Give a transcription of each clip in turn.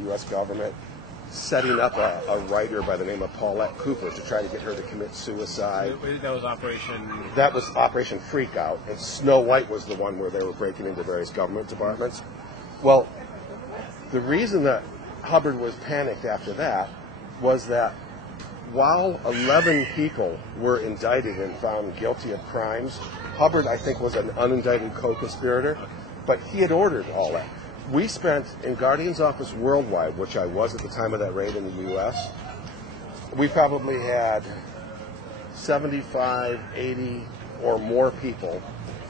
U.S. government, setting up a writer by the name of Paulette Cooper to try to get her to commit suicide. That was Operation... That was Operation Freakout, and Snow White was the one where they were breaking into various government departments. Well, the reason that Hubbard was panicked after that was that while 11 people were indicted and found guilty of crimes, Hubbard, I think, was an unindicted co-conspirator, but he had ordered all that. We spent, in Guardian's office worldwide, which I was at the time of that raid in the U.S., we probably had 75, 80 or more people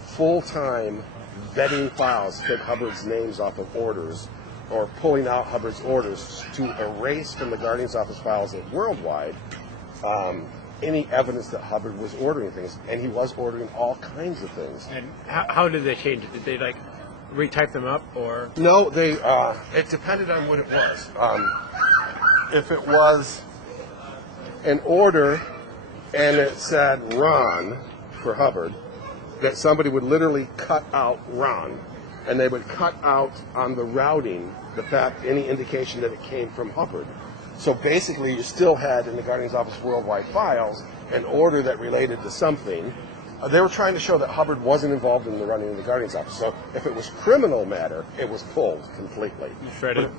full-time vetting files to take Hubbard's names off of orders or pulling out Hubbard's orders to erase from the Guardian's office files worldwide any evidence that Hubbard was ordering things, and he was ordering all kinds of things. And how did they change it? Did they, like, retype them up, or...? No, they. It depended on what it was. If it was an order and it said Ron for Hubbard, that somebody would literally cut out Ron, and they would cut out on the routing the fact, any indication that it came from Hubbard. So basically, you still had in the Guardian's Office worldwide files an order that related to something. They were trying to show that Hubbard wasn't involved in the running of the Guardian's Office. So if it was criminal matter, it was pulled completely. Shredded?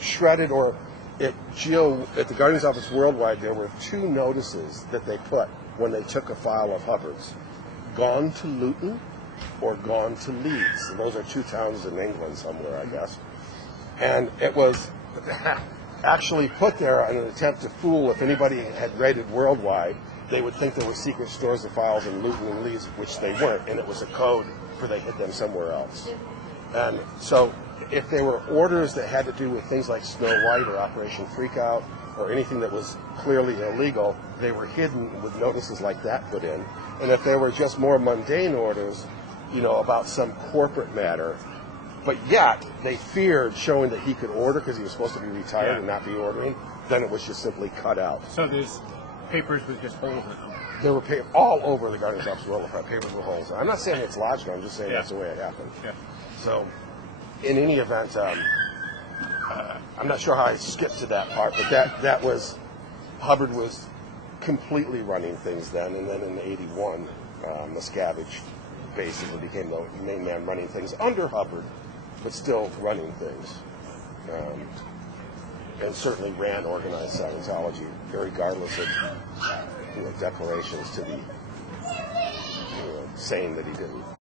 Shredded, or at the Guardian's Office worldwide, there were 2 notices that they put when they took a file of Hubbard's. Gone to Luton or gone to Leeds. And those are 2 towns in England somewhere, I guess. And it was actually put there in an attempt to fool, if anybody had raided worldwide, they would think there were secret stores of files in Luton and Leeds, which they weren't, and it was a code for they hid them somewhere else. And so if there were orders that had to do with things like Snow White or Operation Freakout or anything that was clearly illegal, they were hidden with notices like that put in. And if there were just more mundane orders, about some corporate matter, but yet they feared showing that he could order because he was supposed to be retired and not be ordering, then it was just simply cut out. So there's papers with just holes in them. There were all over the Guardian's Office world, papers with holes. I'm not saying it's logical, I'm just saying that's the way it happened. Yeah. So, in any event, I'm not sure how I skipped to that part, but that was, Hubbard was completely running things then, and then in 81, Miscavige basically became the main man running things under Hubbard, but still running things. And certainly ran organized Scientology, regardless of declarations to the saying that he didn't.